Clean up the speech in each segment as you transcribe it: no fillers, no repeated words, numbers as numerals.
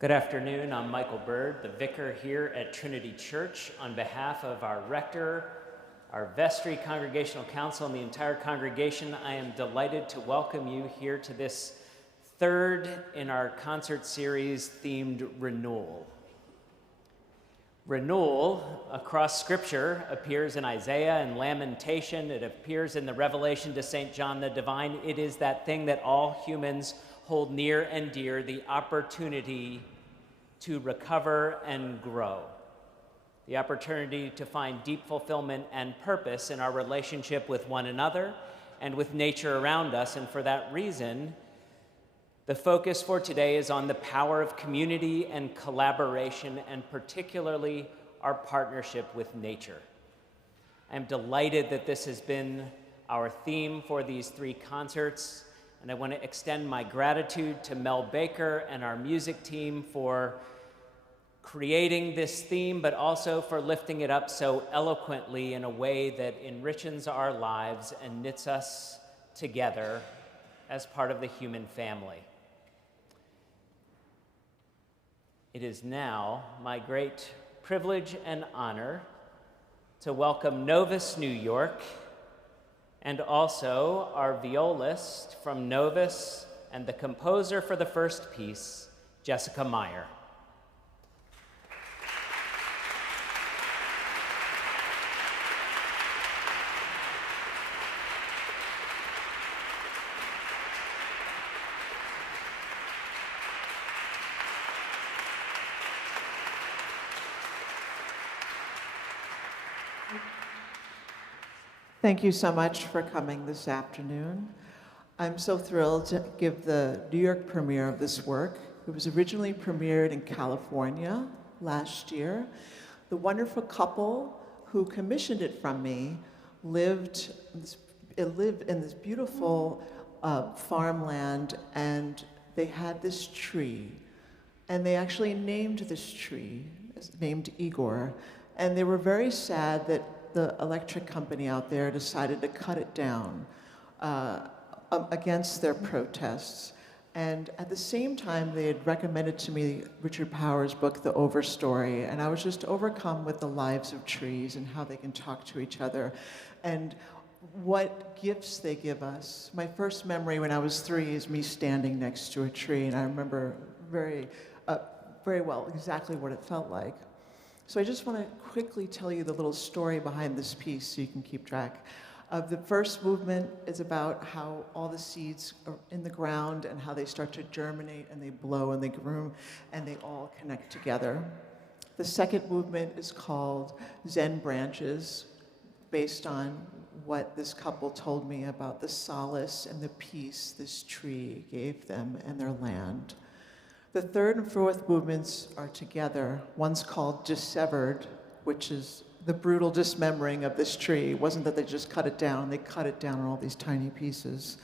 Good afternoon. I'm Michael Bird, the vicar here at Trinity Church. On behalf of our rector, our vestry, congregational council, and the entire congregation, I am delighted to welcome you here to this third in our concert series themed Renewal. Renewal across Scripture appears in Isaiah and Lamentation. It appears in the Revelation to St. John the Divine. It is that thing that all humans hold near and dear, the opportunity to recover and grow, the opportunity to find deep fulfillment and purpose in our relationship with one another and with nature around us. And for that reason, the focus for today is on the power of community and collaboration, and particularly our partnership with nature. I'm delighted that this has been our theme for these three concerts. And I want to extend my gratitude to Mel Baker and our music team for creating this theme, but also for lifting it up so eloquently in a way that enriches our lives and knits us together as part of the human family. It is now my great privilege and honor to welcome NOVUS New York, and also our violist from NOVUS and the composer for the first piece, Jessica Meyer. Thank you so much for coming this afternoon. I'm so thrilled to give the New York premiere of this work. It was originally premiered in California last year. The wonderful couple who commissioned it from me lived in this beautiful farmland, and they had this tree. And they actually named this tree, named Igor, and they were very sad that the electric company out there decided to cut it down against their protests. And at the same time, they had recommended to me Richard Powers' book, The Overstory, and I was just overcome with the lives of trees and how they can talk to each other and what gifts they give us. My first memory when I was 3 is me standing next to a tree, and I remember very well exactly what it felt like. So I just want to quickly tell you the little story behind this piece so you can keep track. The first movement is about how all the seeds are in the ground and how they start to germinate and they blow and they grow and they all connect together. The second movement is called Zen Branches, based on what this couple told me about the solace and the peace this tree gave them and their land. The third and fourth movements are together. One's called Dissevered, which is the brutal dismembering of this tree. It wasn't that they just cut it down, they cut it down in all these tiny pieces.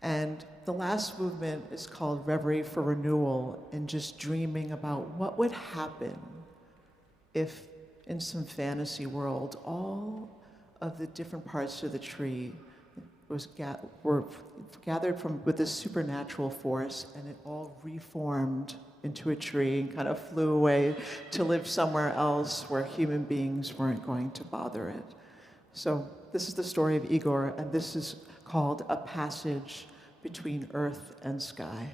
And the last movement is called Reverie for Renewal, and just dreaming about what would happen if, in some fantasy world, all of the different parts of the tree were gathered with this supernatural force, and it all reformed into a tree and kind of flew away to live somewhere else where human beings weren't going to bother it. So this is the story of Igor, and this is called A Passage Between Earth and Sky.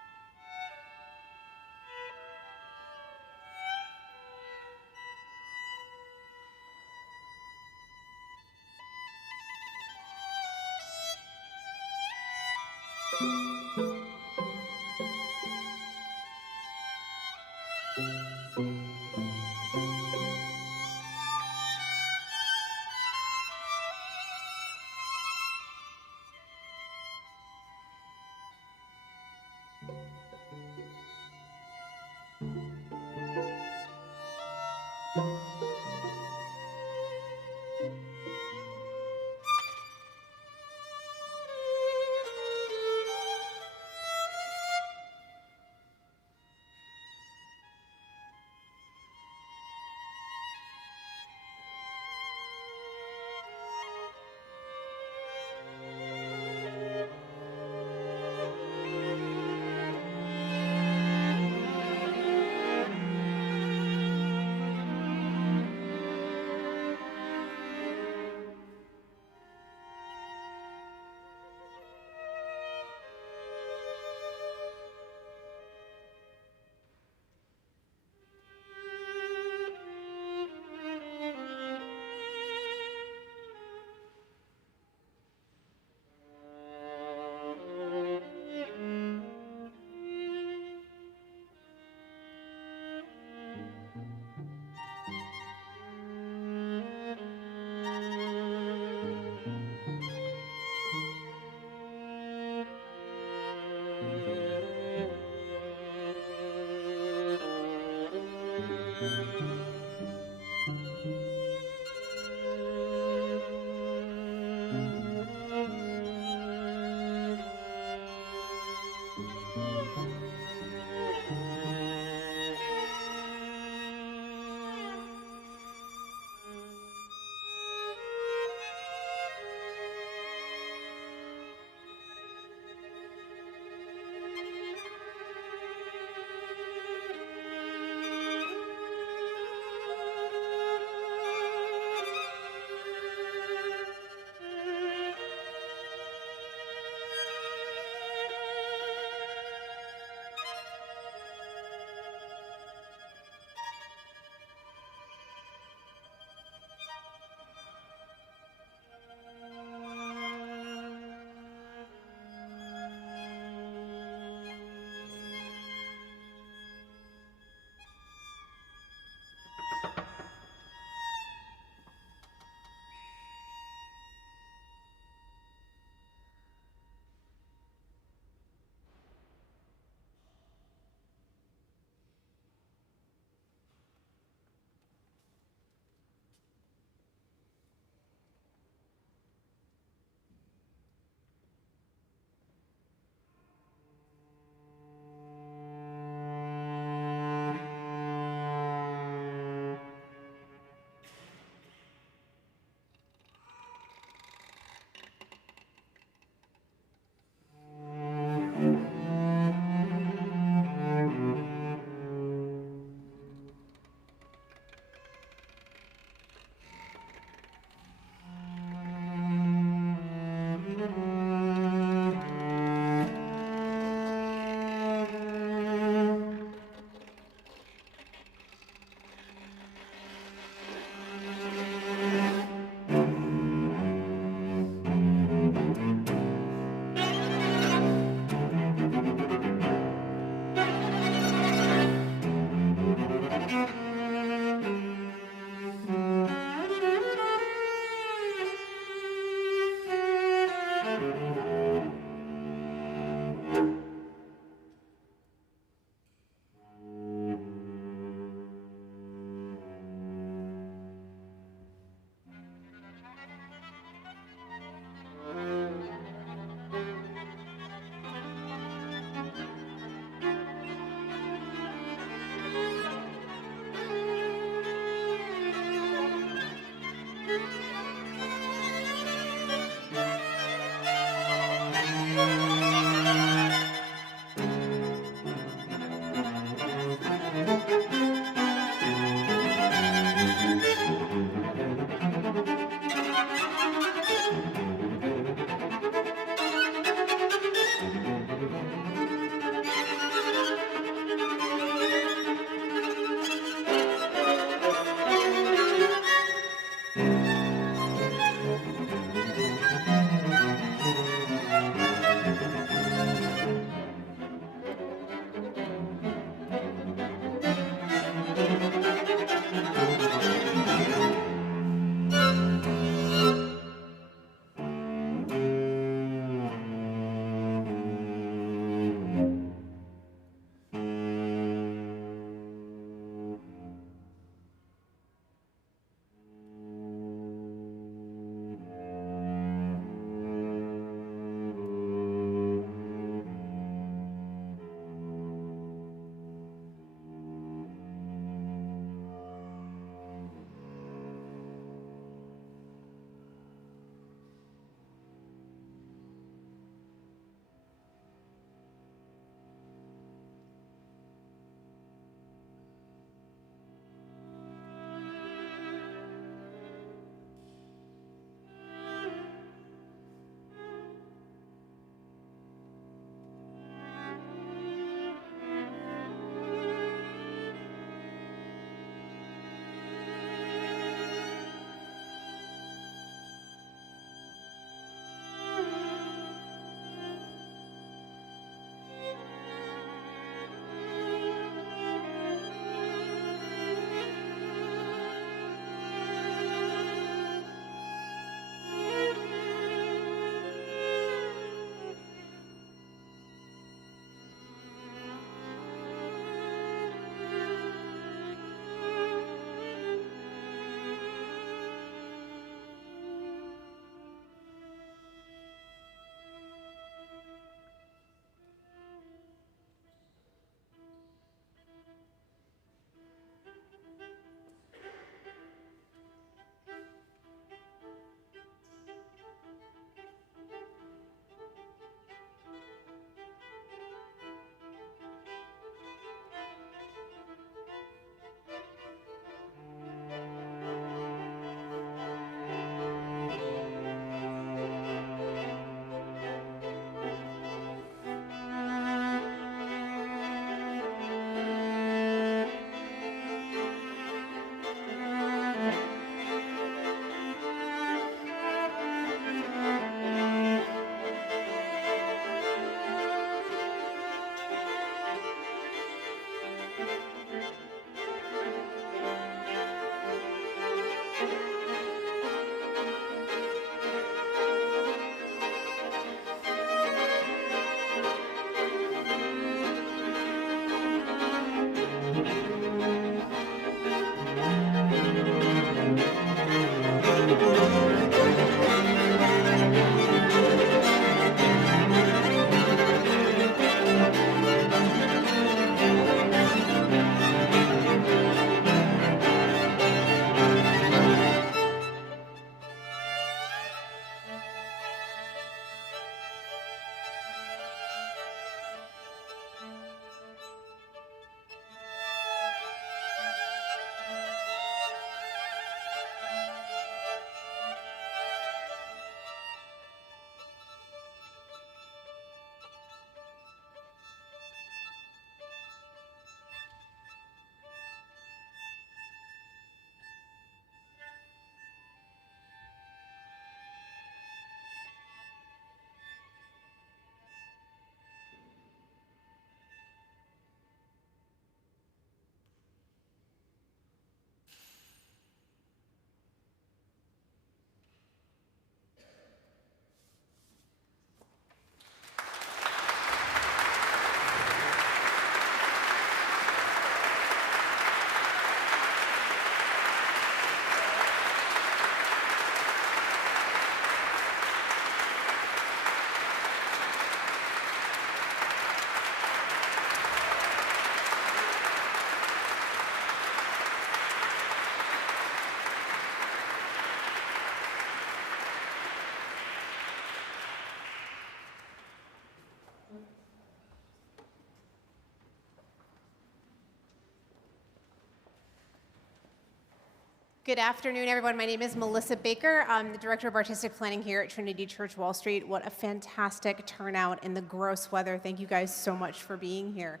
Good afternoon, everyone. My name is Melissa Baker. I'm the Director of Artistic Planning here at Trinity Church Wall Street. What a fantastic turnout in the gross weather. Thank you guys so much for being here.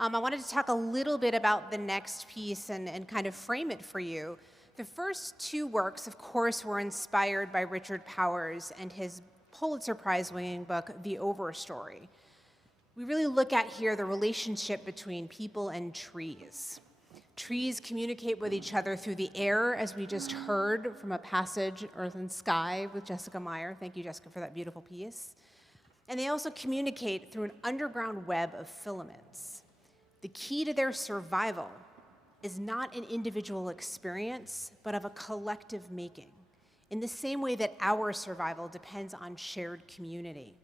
I wanted to talk a little bit about the next piece and kind of frame it for you. The first two works, of course, were inspired by Richard Powers and his Pulitzer Prize-winning book, The Overstory. We really look at here the relationship between people and trees. Trees communicate with each other through the air, as we just heard from a passage, Earth and Sky, with Jessica Meyer. Thank you, Jessica, for that beautiful piece. And they also communicate through an underground web of filaments. The key to their survival is not an individual experience, but of a collective making, in the same way that our survival depends on shared community.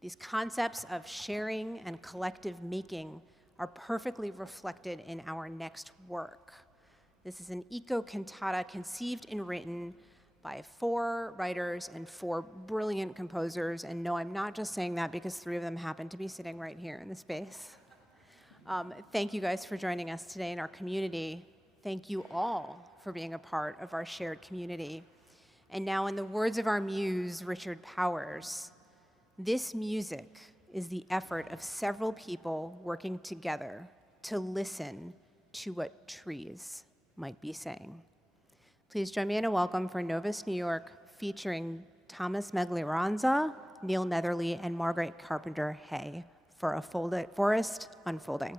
These concepts of sharing and collective making are perfectly reflected in our next work. This is an eco-cantata conceived and written by 4 writers and 4 brilliant composers. And no, I'm not just saying that because 3 of them happen to be sitting right here in the space. Thank you guys for joining us today in our community. Thank you all for being a part of our shared community. And now, in the words of our muse, Richard Powers, this music is the effort of several people working together to listen to what trees might be saying. Please join me in a welcome for NOVUS New York, featuring Thomas Megliranza, Neil Netherly, and Margaret Carpenter Hay for a forest unfolding.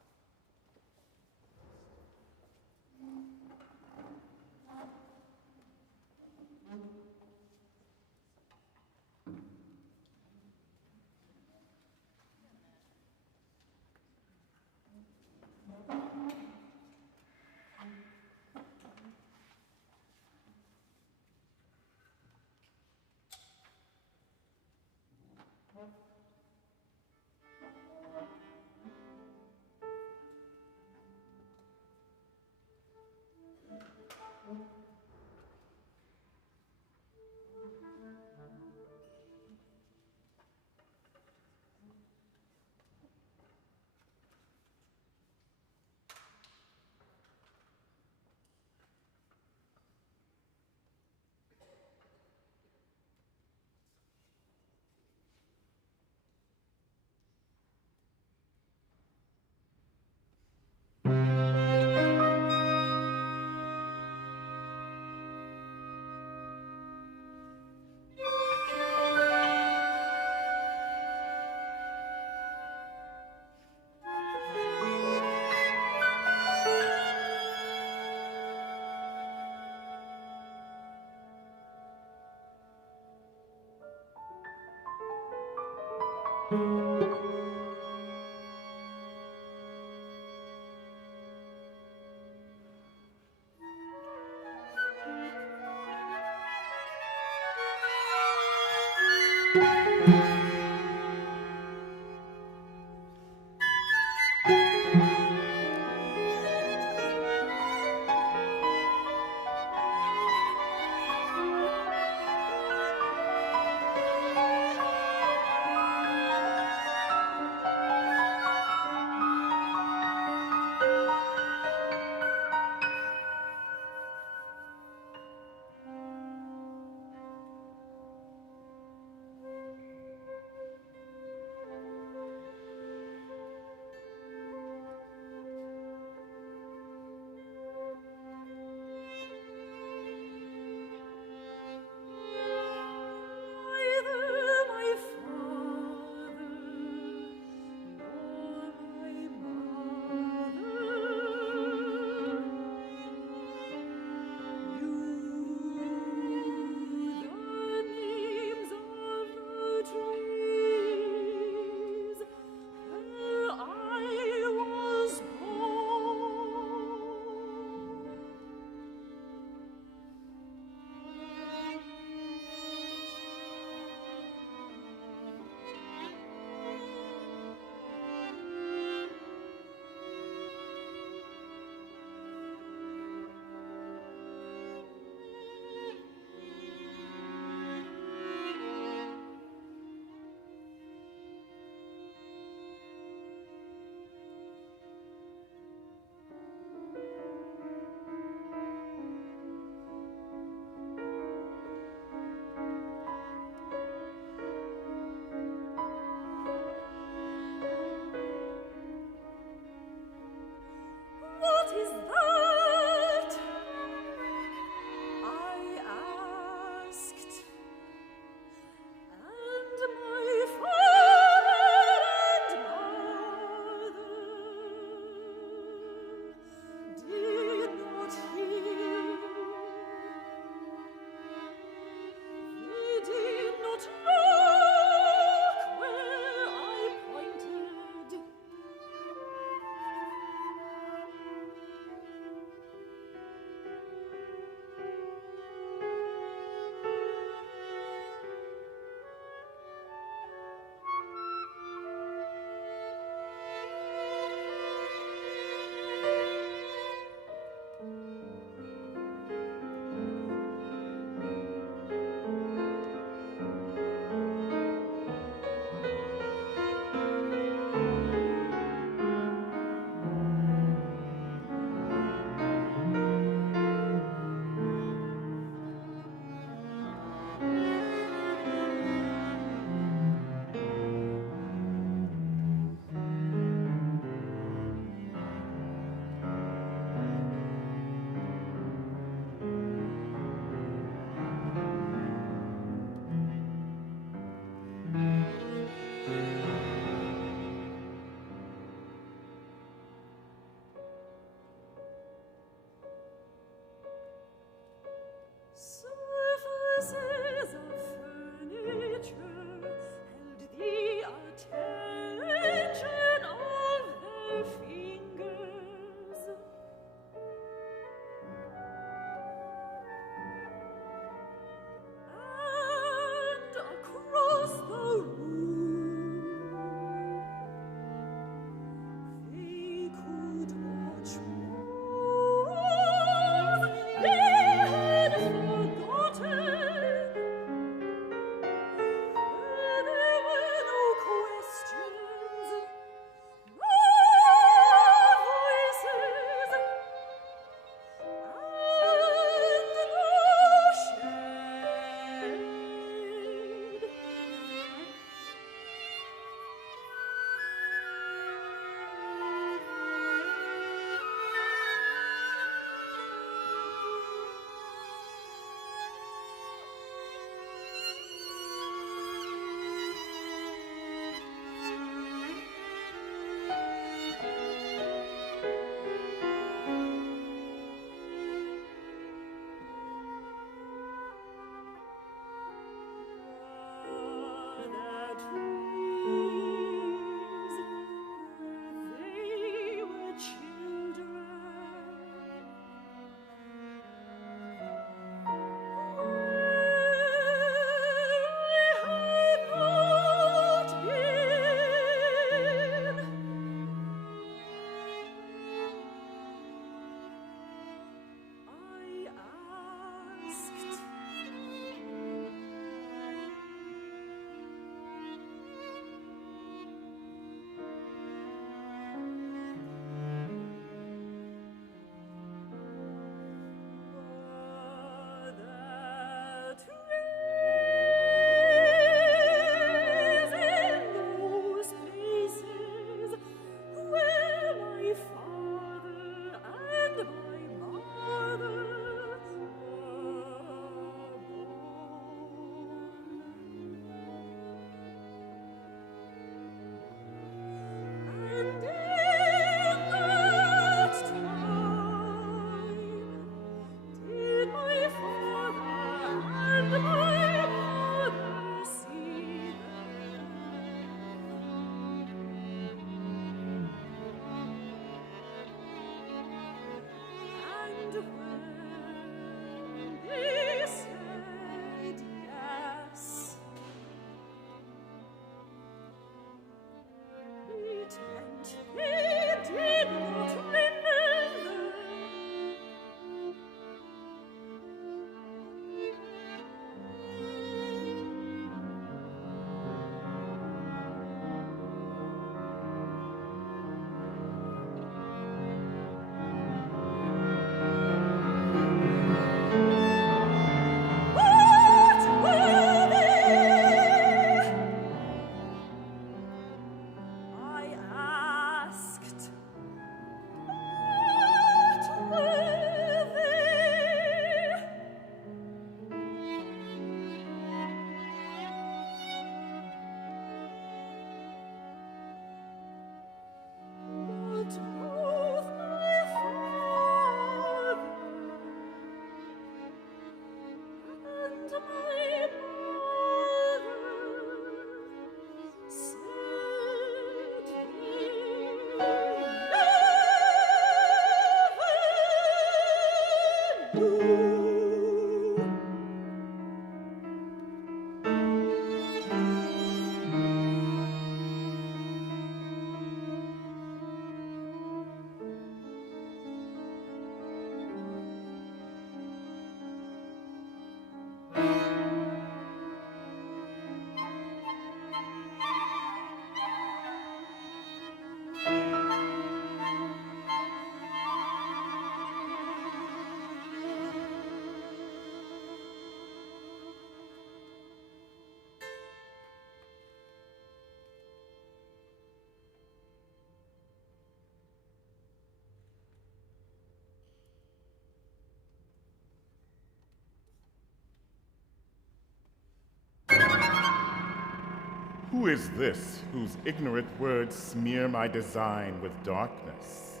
Who is this whose ignorant words smear my design with darkness?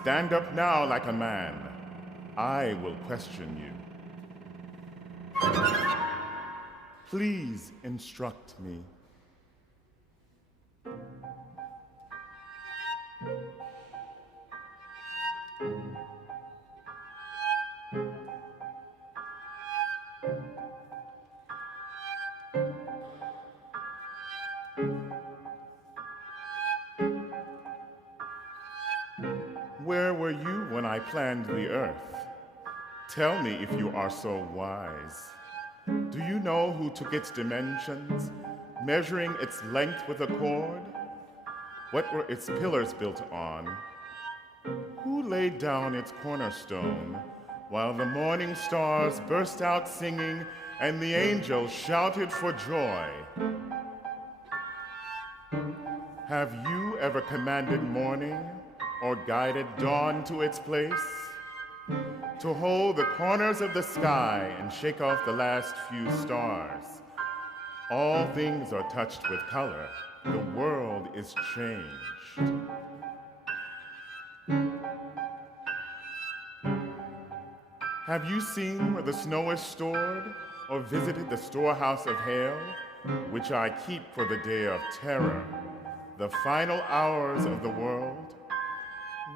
Stand up now like a man. I will question you. Please instruct me. Where were you when I planned the earth? Tell me if you are so wise. Do you know who took its dimensions, measuring its length with a cord? What were its pillars built on? Who laid down its cornerstone, while the morning stars burst out singing and the angels shouted for joy? Have you ever commanded morning or guided dawn to its place? To hold the corners of the sky and shake off the last few stars. All things are touched with color. The world is changed. Have you seen where the snow is stored, or visited the storehouse of hail, which I keep for the day of terror, the final hours of the world?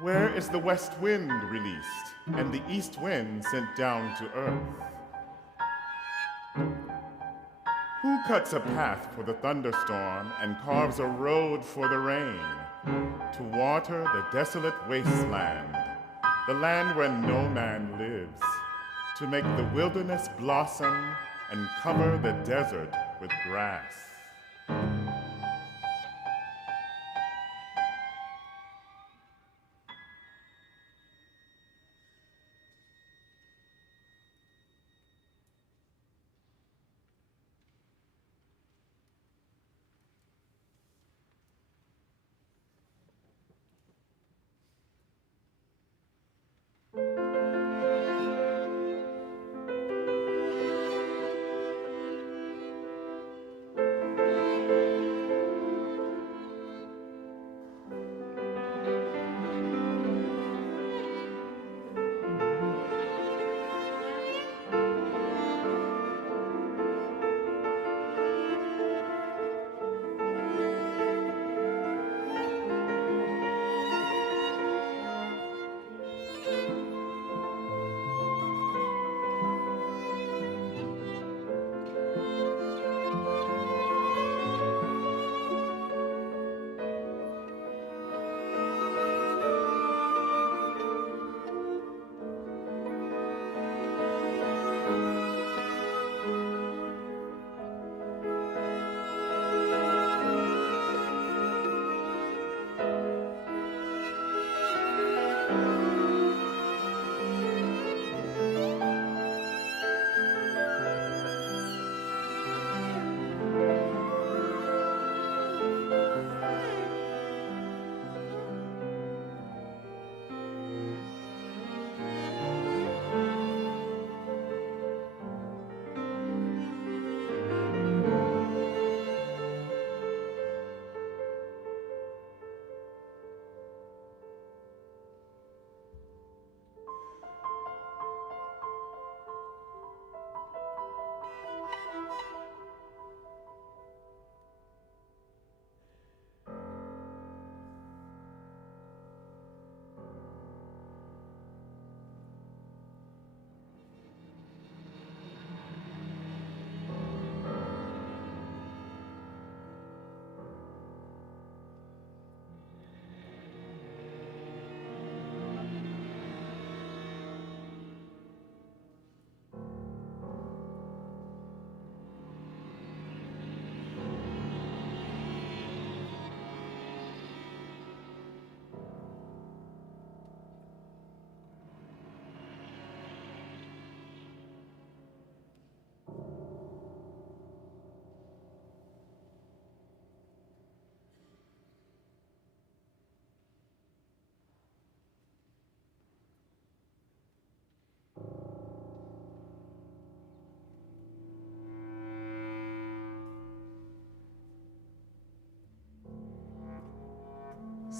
Where is the west wind released, and the east wind sent down to earth? Who cuts a path for the thunderstorm and carves a road for the rain, to water the desolate wasteland, the land where no man lives, to make the wilderness blossom and cover the desert with grass?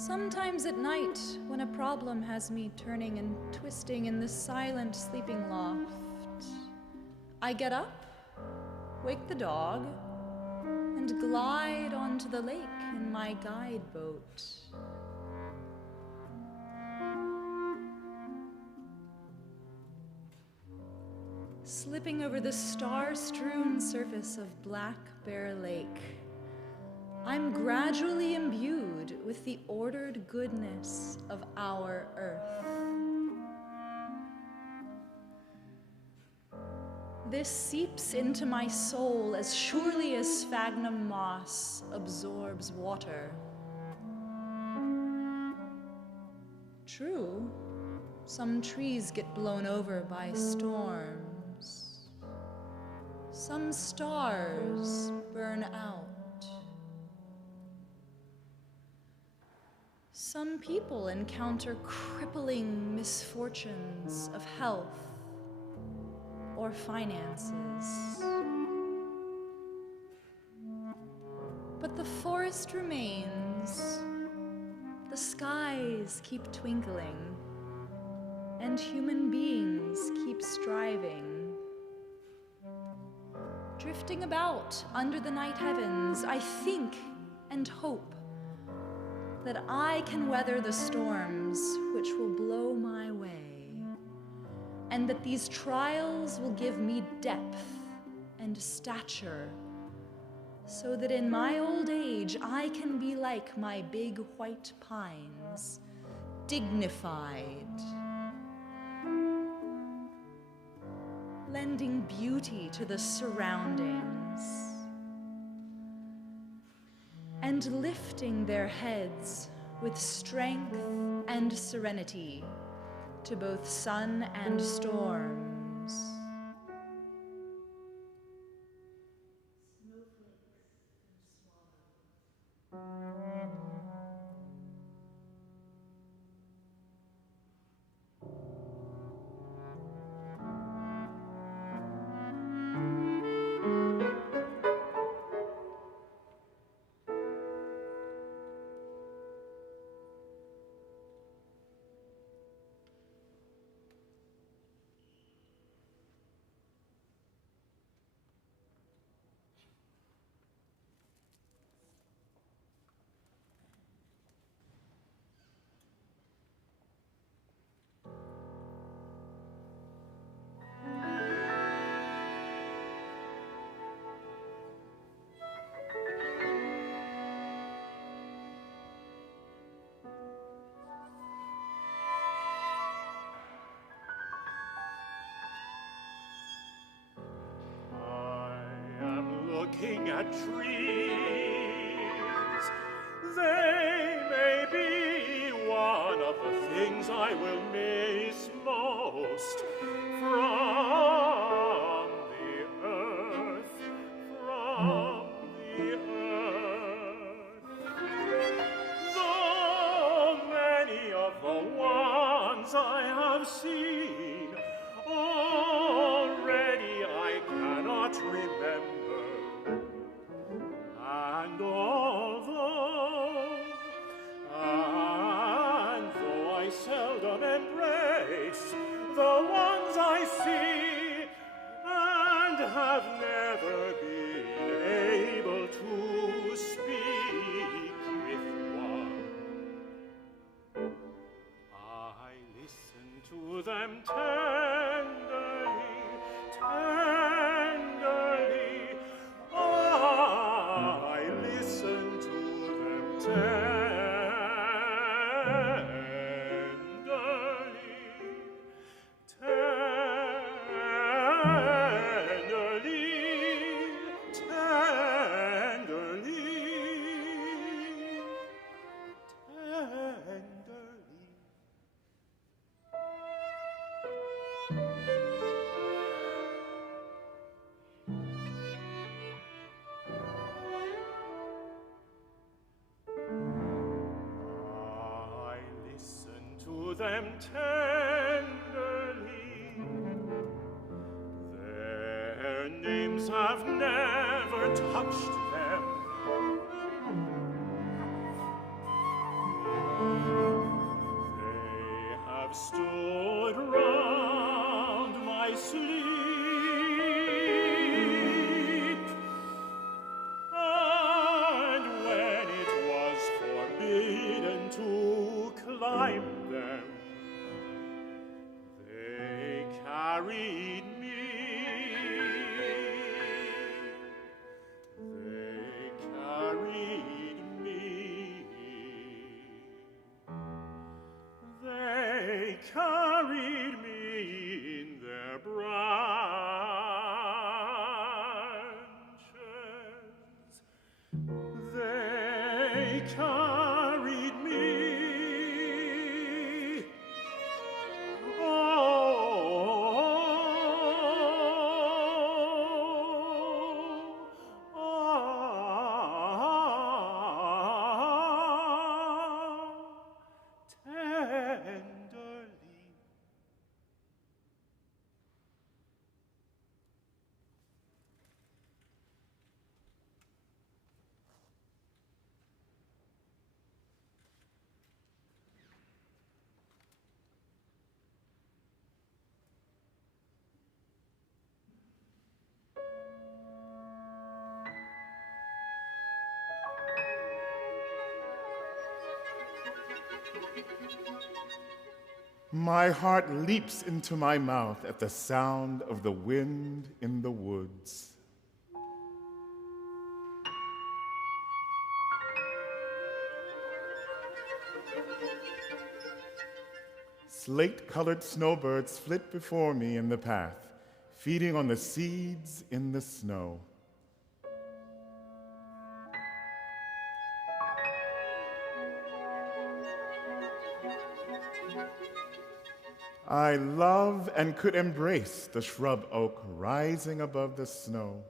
Sometimes at night, when a problem has me turning and twisting in the silent sleeping loft, I get up, wake the dog, and glide onto the lake in my guide boat. Slipping over the star-strewn surface of Black Bear Lake, I'm gradually imbued with the ordered goodness of our earth. This seeps into my soul as surely as sphagnum moss absorbs water. True, some trees get blown over by storms. Some stars burn out. Some people encounter crippling misfortunes of health or finances. But the forest remains, the skies keep twinkling, and human beings keep striving. Drifting about under the night heavens, I think and hope that I can weather the storms which will blow my way, and that these trials will give me depth and stature, so that in my old age I can be like my big white pines, dignified, lending beauty to the surroundings, and lifting their heads with strength and serenity to both sun and storms. Looking at trees, they may be one of the things I will miss most from the earth, from the earth. Though many of the ones I have seen already I cannot remember. And though I seldom embrace the ones I see, and have never been able to speak with one, I listen to them tenderly, tenderly. I listen to them tenderly, tenderly, tenderly, tenderly. Them tenderly, their names have never touched them, stood round my sleep, and when it was forbidden to climb them, they carried me. They carried me. They carried me in their branches. They carried me. Tenderly. My heart leaps into my mouth at the sound of the wind in the woods. Slate-colored snowbirds flit before me in the path, feeding on the seeds in the snow. I love and could embrace the shrub oak rising above the snow,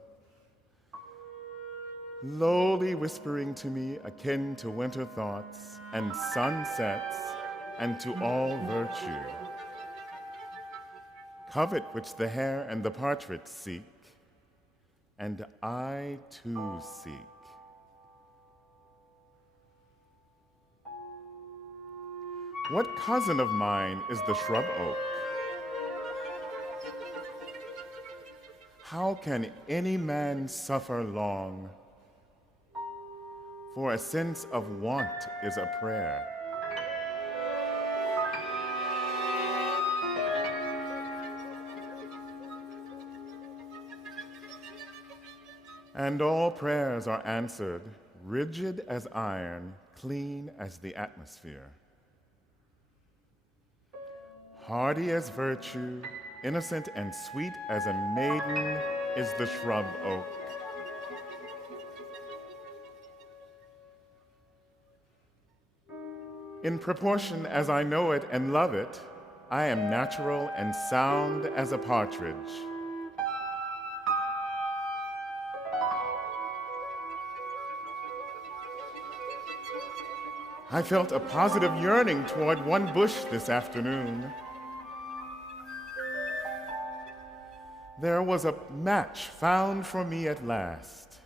lowly whispering to me akin to winter thoughts and sunsets and to all virtue. Covet which the hare and the partridge seek, and I too seek. What cousin of mine is the shrub oak? How can any man suffer long? For a sense of want is a prayer. And all prayers are answered, rigid as iron, clean as the atmosphere. Hardy as virtue, innocent and sweet as a maiden is the shrub oak. In proportion as I know it and love it, I am natural and sound as a partridge. I felt a positive yearning toward one bush this afternoon. There was a match found for me at last.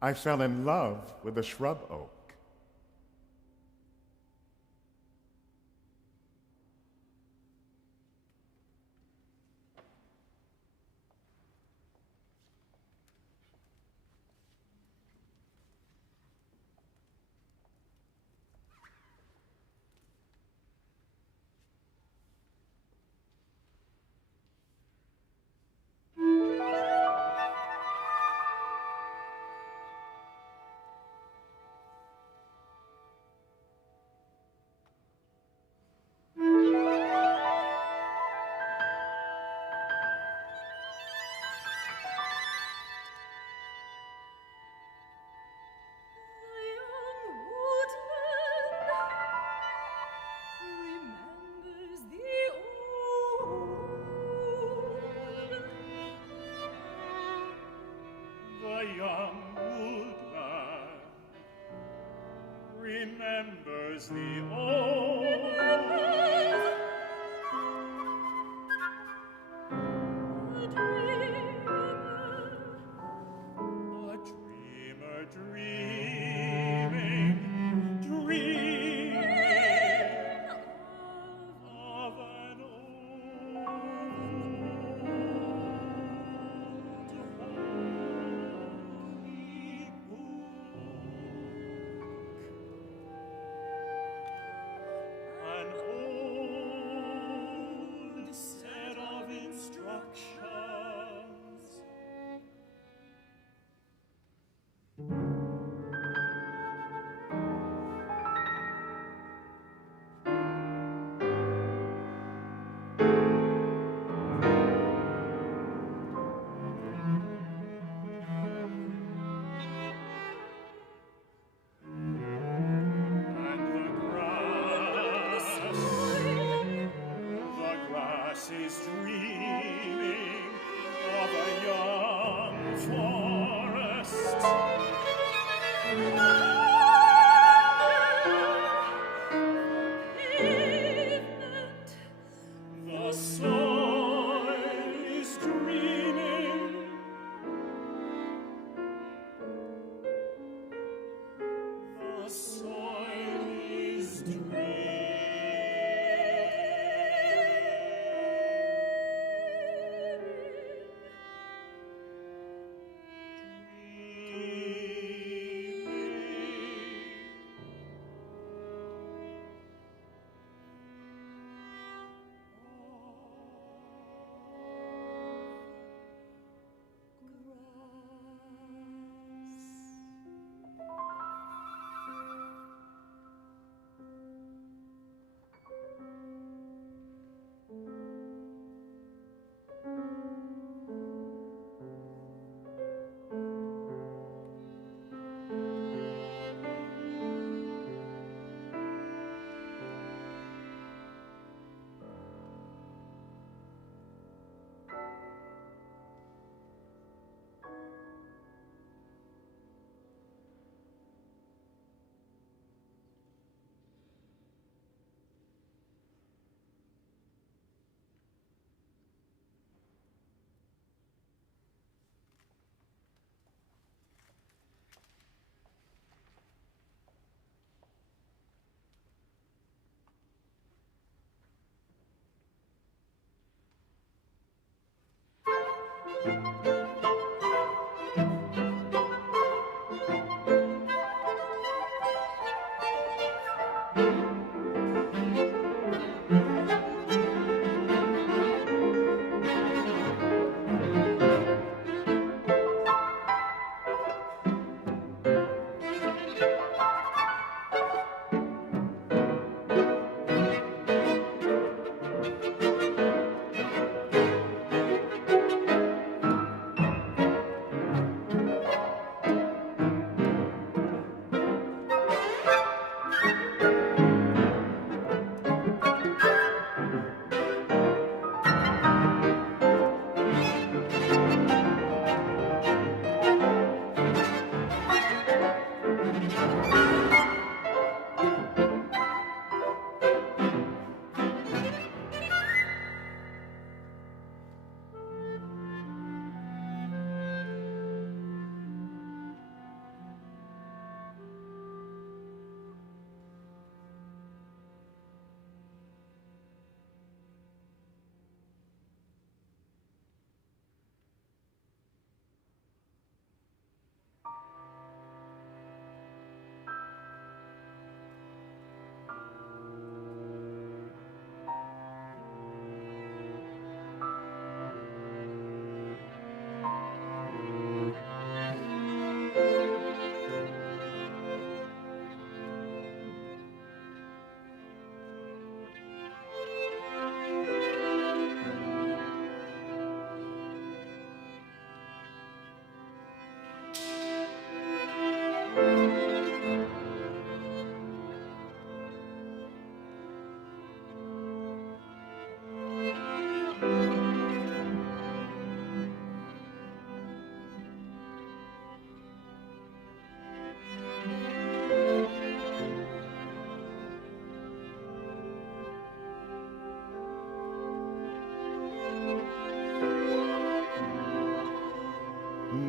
I fell in love with a shrub oak. Remembers the old. A dreamer dreaming, dreaming of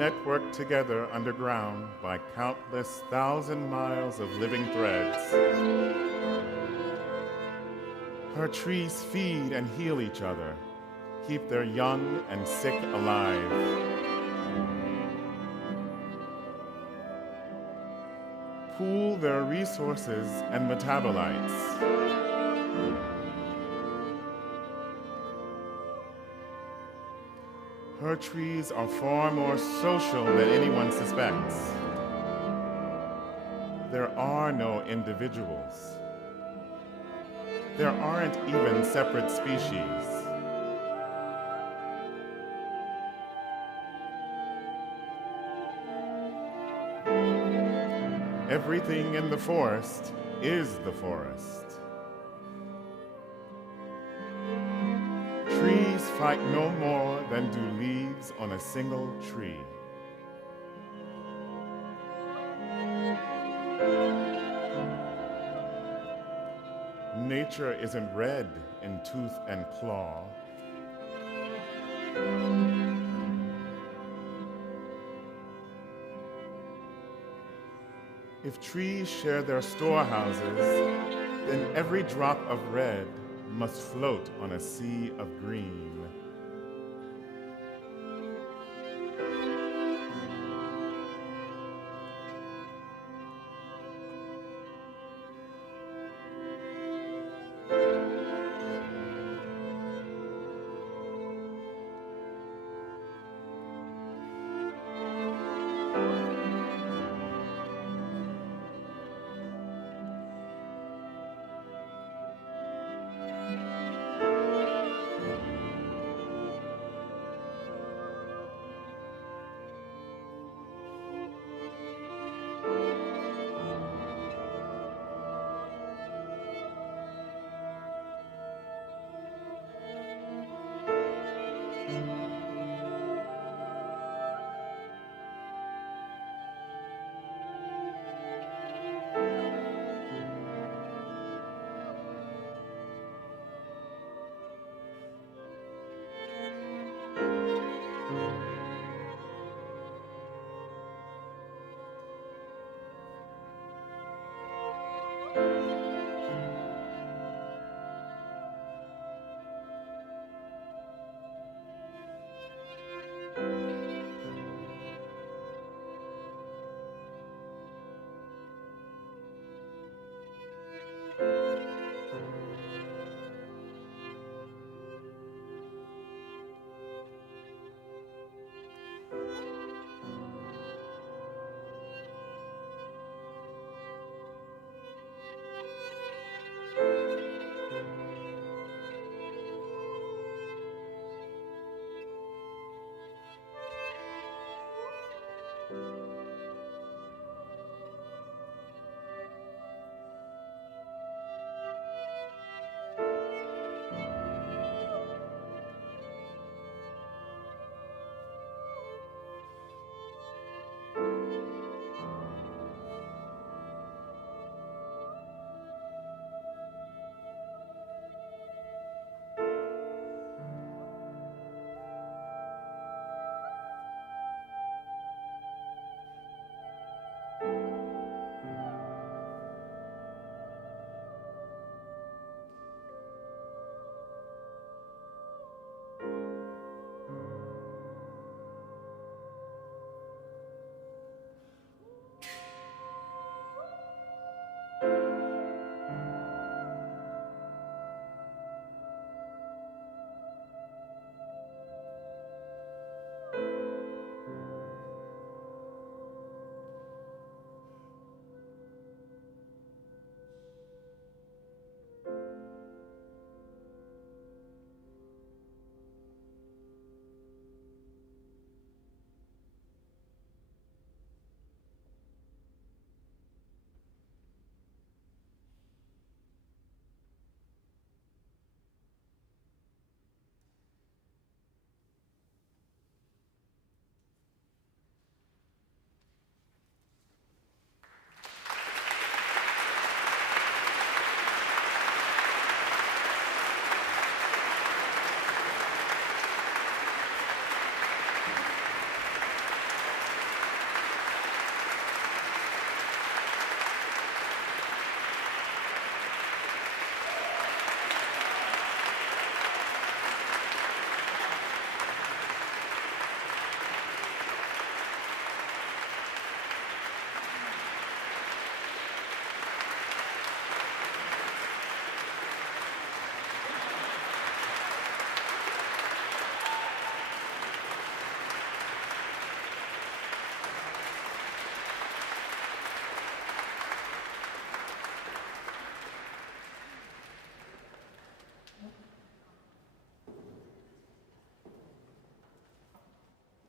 networked together underground by countless thousand miles of living threads. Her trees feed and heal each other, keep their young and sick alive. Pool their resources and metabolites. Her trees are far more social than anyone suspects. There are no individuals. There aren't even separate species. Everything in the forest is the forest. Trees fight no more than do leaves on a single tree. Nature isn't red in tooth and claw. If trees share their storehouses, then every drop of red must float on a sea of green.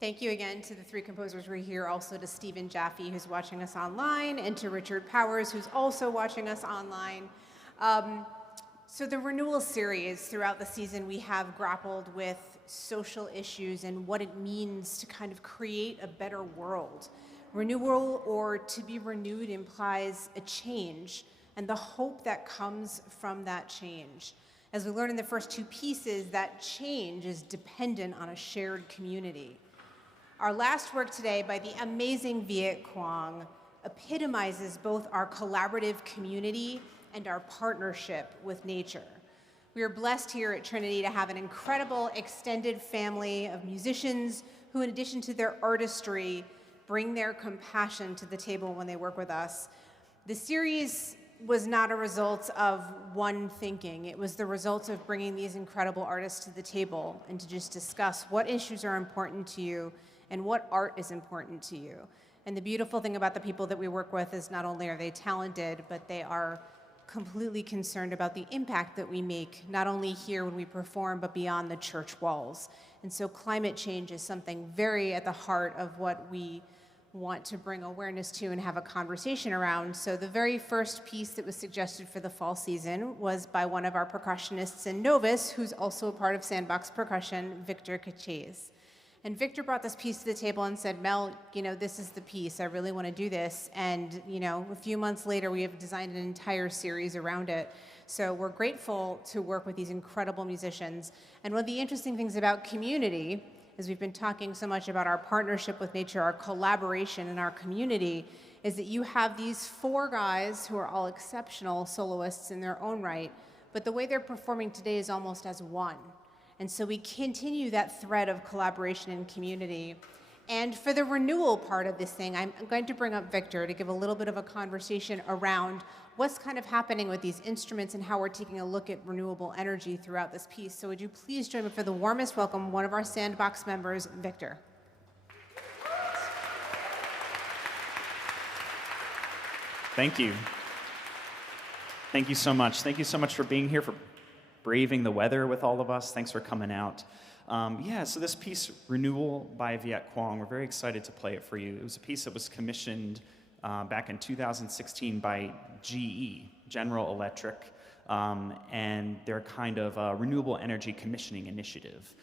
Thank you again to the three composers who are here, also to Stephen Jaffe, who's watching us online, and to Richard Powers, who's also watching us online. So the Renewal series, throughout the season, we have grappled with social issues and what it means to kind of create a better world. Renewal, or to be renewed, implies a change and the hope that comes from that change. As we learned in the first two pieces, that change is dependent on a shared community. Our last work today by the amazing Viet Cuong epitomizes both our collaborative community and our partnership with nature. We are blessed here at Trinity to have an incredible extended family of musicians who, in addition to their artistry, bring their compassion to the table when they work with us. The series was not a result of one thinking. It was the result of bringing these incredible artists to the table and to just discuss what issues are important to you and what art is important to you. And the beautiful thing about the people that we work with is not only are they talented, but they are completely concerned about the impact that we make, not only here when we perform, but beyond the church walls. And so climate change is something very at the heart of what we want to bring awareness to and have a conversation around. So the very first piece that was suggested for the fall season was by one of our percussionists in NOVUS, who's also a part of Sandbox Percussion, Victor Cachese. And Victor brought this piece to the table and said, Mel, this is the piece. I really want to do this. And, a few months later, we have designed an entire series around it. So we're grateful to work with these incredible musicians. And one of the interesting things about community, as we've been talking so much about our partnership with nature, our collaboration in our community, is that you have these four guys who are all exceptional soloists in their own right, but the way they're performing today is almost as one. And so we continue that thread of collaboration and community. And for the renewal part of this thing, I'm going to bring up Victor to give a little bit of a conversation around what's kind of happening with these instruments and how we're taking a look at renewable energy throughout this piece. So would you please join me for the warmest welcome, one of our Sandbox members, Victor. Thank you. Thank you so much. Thank you so much for being here, for braving the weather with all of us. Thanks for coming out. So this piece, Renewal by Viet Cuong, we're very excited to play it for you. It was a piece that was commissioned back in 2016 by GE, General Electric, and their kind of renewable energy commissioning initiative.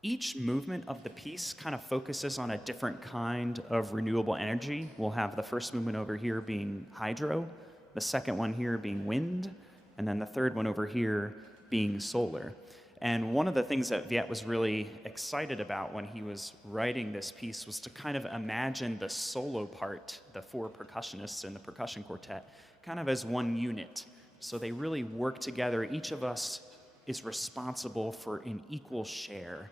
Each movement of the piece kind of focuses on a different kind of renewable energy. We'll have the first movement over here being hydro, the second one here being wind, and then the third one over here being solar. And one of the things that Viet was really excited about when he was writing this piece was to kind of imagine the solo part, the four percussionists in the percussion quartet, kind of as one unit. So they really work together. Each of us is responsible for an equal share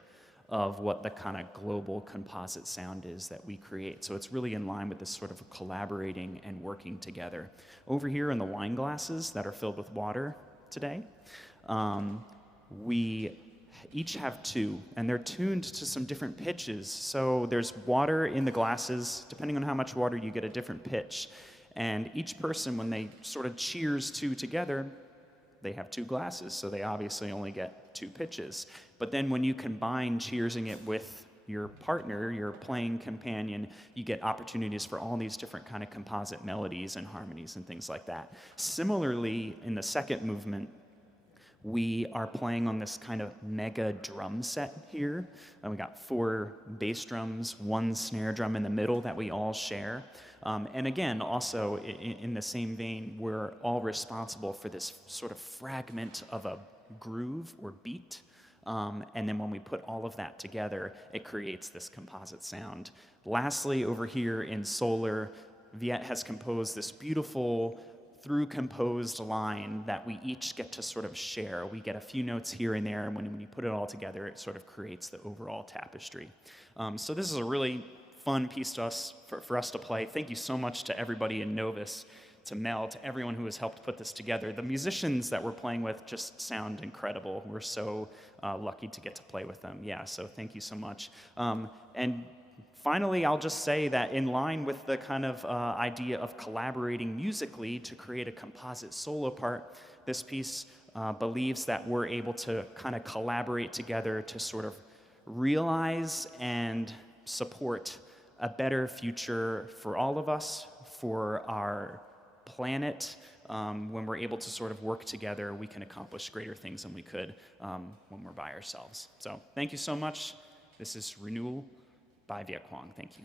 of what the kind of global composite sound is that we create. So it's really in line with this sort of collaborating and working together. Over here in the wine glasses that are filled with water today, we each have two, and they're tuned to some different pitches. So there's water in the glasses. Depending on how much water, you get a different pitch. And each person, when they sort of cheers two together, they have two glasses, so they obviously only get two pitches. But then when you combine cheersing it with your partner, your playing companion, you get opportunities for all these different kind of composite melodies and harmonies and things like that. Similarly, in the second movement, we are playing on this kind of mega drum set here. And we got 4 bass drums, 1 snare drum in the middle that we all share. And again, also in the same vein, we're all responsible for this sort of fragment of a groove or beat. And then when we put all of that together, it creates this composite sound. Lastly, over here in solar, Viet has composed this beautiful through composed line that we each get to sort of share. We get a few notes here and there, and when you put it all together, it sort of creates the overall tapestry. So this is a really fun piece to us, for us to play. Thank you so much to everybody in NOVUS, to Mel, to everyone who has helped put this together. The musicians that we're playing with just sound incredible. We're so lucky to get to play with them. Yeah, so thank you so much. And finally, I'll just say that in line with the kind of idea of collaborating musically to create a composite solo part, this piece believes that we're able to kind of collaborate together to sort of realize and support a better future for all of us, for our planet. When we're able to sort of work together, we can accomplish greater things than we could when we're by ourselves. So thank you so much. This is Renewal by Viet Cuong. Thank you.